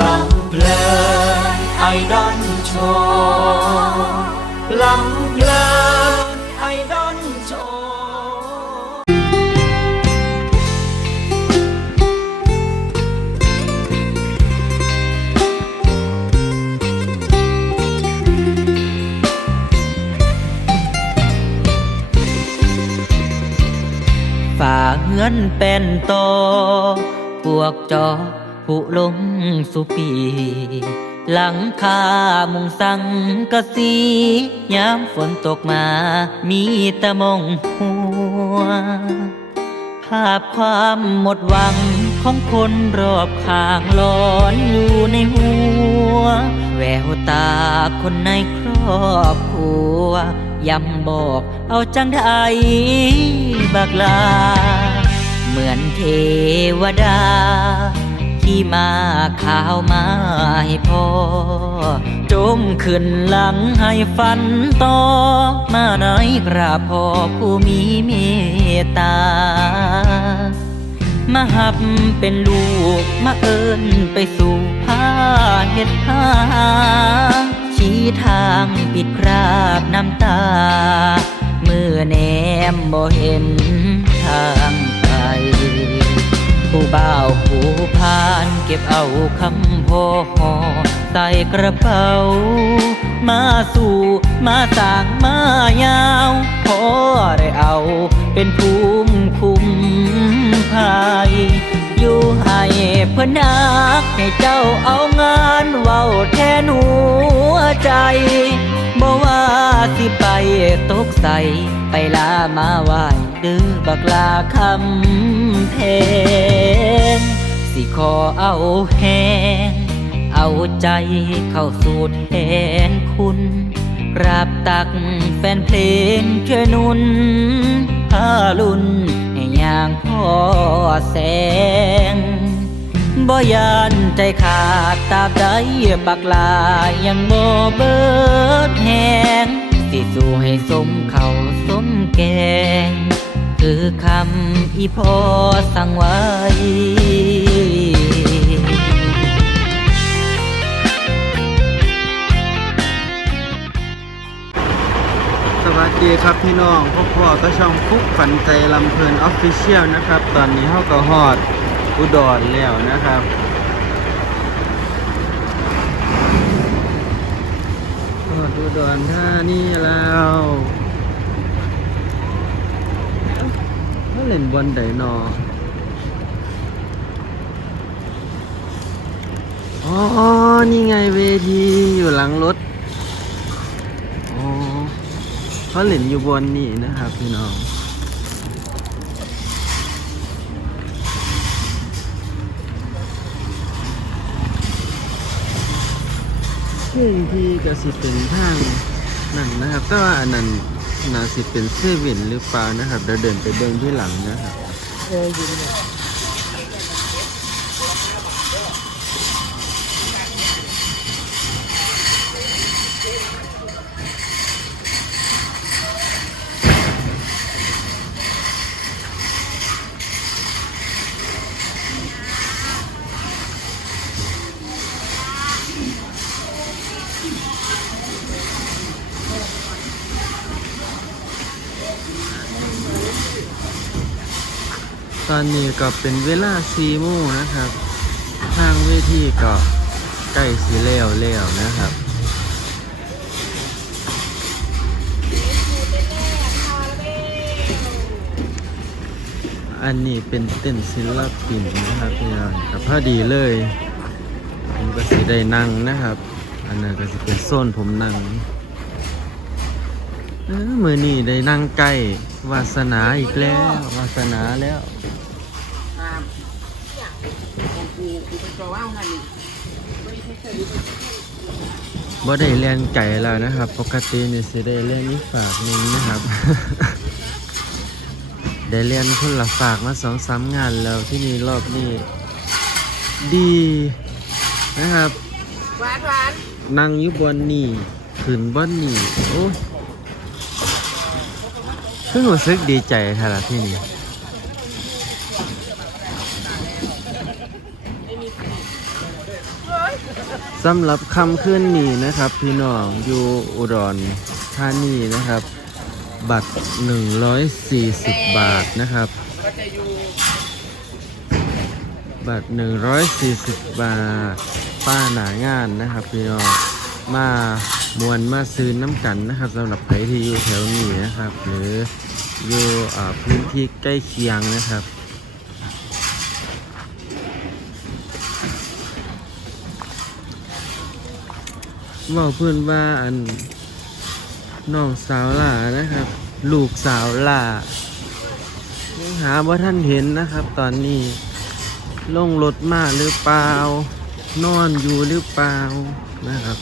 ลำเพลินไอดอนโชว์ลำเพลินไอดอนโชว์ฝ่าเฮือนเป็นโตพวกจอผู้ลง สุปี หลังคามุงสังกะสียามฝนตกมา มีต่มงหัว ภาพความหมดหวังของคนรอบข้างหลอนอยู่ในหัว แววตาคนในครอบครัวย้ำบอกเอาจังไดบักลา เหมือนเทวดา ที่มาข่าวมาให้พ่อ จมขึ้นหลังให้ฝันต่อ มาในกราบพ่อผู้มีเมตตา มาหับเป็นลูก มาเอิญไปสู่ผ้าเห็ดผ้าชี้ทางปิดคราบน้ำตามือแนมบ่เห็นทาง ผู้บ่าวผู้พานเก็บเอาคำพ่อใส่กระเป๋า มาสู่มาต่างมายาวพอได้เอาเป็นภูมิคุ้มภัยอยู่ให้เพื่อนักให้เจ้าเอางานเว้าแทนหัวใจบ่ว่าสิไปตกใส่ไปลามาไหวดื้อบักลาคำแพ ขอเอาแหงเอาใจเข้าสู่แทนคุณกราบตักแฟนเพลงช่วยนุนพาลุนให้ย่างพ่อแสงบ่ยานใจขาดตาบใดบักลายังบ่เบิดแหงสิสู้ให้สมเขาสมแกง คือคำอีพอสั่งไว้ ดีครับพี่น้องพวกพ่อก็ช่องฟุกฝันใจลำเพลินออฟฟิเชียลนะครับ ตอนนี้เขาก็ฮอดอุดรแล้วนะครับ ฮอดอุดรท่านี่แล้วเขาเล่นบอลไดนออ๋อ นี่ไงเวทีอยู่หลังรถ อ๋อ เขาเล่นอยู่บนนี่นะครับพี่น้องซึ่งที่กระสิเป็นทางนั่นนะครับ แต่ว่าอันนั้นน่าสิเป็นเซเว่นหรือเปล่านะครับ เดี๋ยวเดินไปเบิ่งที่หลังนะครับ ตอนนี้ก็เป็นเวลาซีโมนะครับ ทางเวทีก็ใกล้สีแล้วแล้วนะครับอันนี้เป็นเต้นศิลปินนะครับพี่น้องกับพอดีเลยผมก็สิได้นั่งนะครับ อันนั้นก็สิเป็นโซนผมนั่งเออมือนี่ได้นั่งใกล้ วาสนาอีกแล้ว วาสนาแล้วบ่ได้เรียนไก่แล้วนะครับ ปกตินี่สิได้เรียนอีกฝากหนึ่งนะครับ ได้เรียนคนละฝากมาสองสามงานแล้วที่นี่รอบนี้ดีนะครับ หวานหวานนั่งอยู่บนนี่ขึ้นบนนี่โอ้เพิ่งรู้สึกดีใจค่ะละที่นี้สำหรับคำขึ้นนี้นะครับ พี่น้องอยู่อุดรธานีนะครับ บัตร 140 บาทนะครับ บัตร 140 บาท ป้าหนางานนะครับ พี่น้องมา มวนมาซื้อน้ำกันนะครับสำหรับใครที่อยู่แถวนี้นะครับ หรืออยู่พื้นที่ใกล้เคียงนะครับว่าเพื่อนว่าอันน้องสาวล่านะครับ ลูกสาวล่ายังหาว่าท่านเห็นนะครับ ตอนนี้ลงรถมาหรือเปล่า นอนอยู่หรือเปล่านะครับ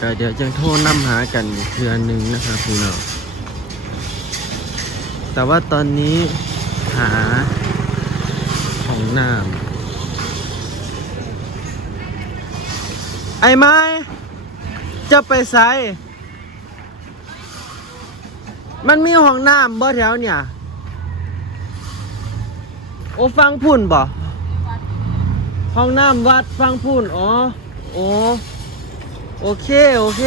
ก็เดี๋ยวจะโทรนำหากันเทือหนึ่งนะครับพี่น้องแต่ว่าตอนนี้หาของน้ำไอ้ไม้จะไปไสมันมีห้องน้ำบ่แถวเนี่ย โอ้ฟังพุ่นบ่ห้องน้ำวัดฟังพุ่น อ๋อ โอ้ โอเค โอเค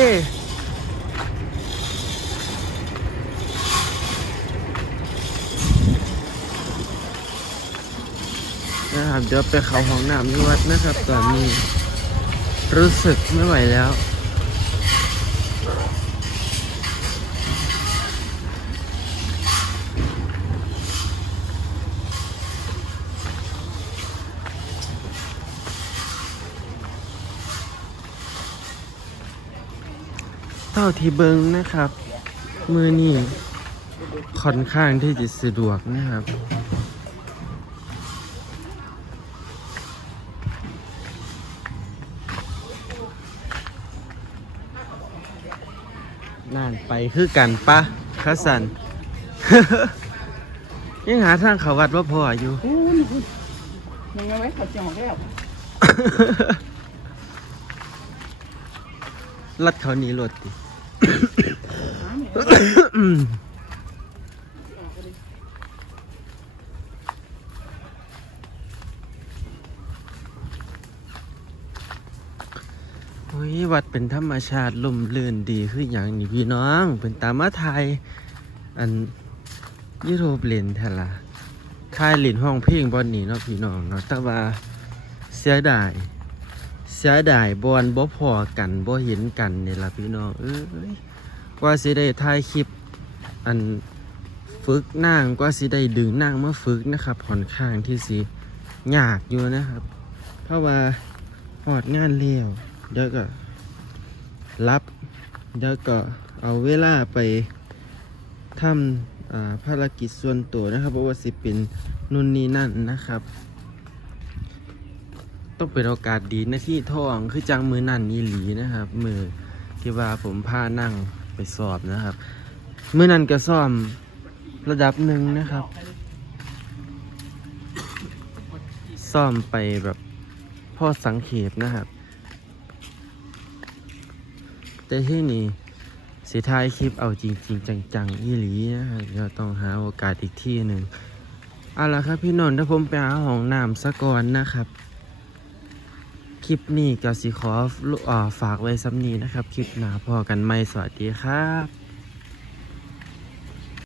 นะครับเดี๋ยวไปเขาห้องน้ำที่วัดนะครับ ตอนนี้ รู้สึกไม่ไหวแล้วาที่เบิงนะครับ มือนี่ค่อนข้างที่จะสะดวกนะครับ นั่นไปคือกันปะคาสัน ยังหาทางเขาวัดว่าพออยู่อู้นยังไงไว้เขาเจียงแล้วลัดเขาหนี้รถติ โอ้ยวัดเป็นธรรมชาติลมลื่นดีคืออย่างนี้พี่น้องเป็นตามาไทย อันยุโรปเล่นแท้ละทายเล่นห้องเพลงบอลนี่เนาะพี่น้องเนาะแต่ว่าเสียดายเสียดายบอลบ่พอกันบ่เห็นกันเนี่ยล่ะพี่น้องเอ้ย กว่าสิได้ถ่ายคลิป อันฝึกนั่งกว่าสิได้ดึงนั่งเมาฝึกนะครับค่อนข้างที่สิยากอยู่นะครับ เพราะว่าหอดงานเลี้ยวเดี๋ยวก็รับเดี๋ยวก็เอาเวลาไปทำภารกิจส่วนตัวนะครับเพราะว่าสิเป็นนู่นนี่นั่นนะครับ ต้องเป็นโอกาสดีนะที่ท่องคือจังมือนั่นยีหลีนะครับ มือที่ว่าผมพานั่ง ไปสอบนะครับเมื่อนั่นก็ซ่อมระดับหนึ่งนะครับ ซ่อมไปแบบพ่อสังเขปนะครับ แต่ที่นี่สีท้ายคลิปเอาจริง ๆ จังๆอีหลีนะครับเราต้องหาโอกาสอีกที่หนึ่งเอาละครับพี่นนท์ถ้าผมไปหาห้องน้ำสะก่อนนะครับ คลิปนี้ก็สิขออฝากไว้ซ้ำนี้นะครับ คลิปหน้าพอกันไหมสวัสดีครับ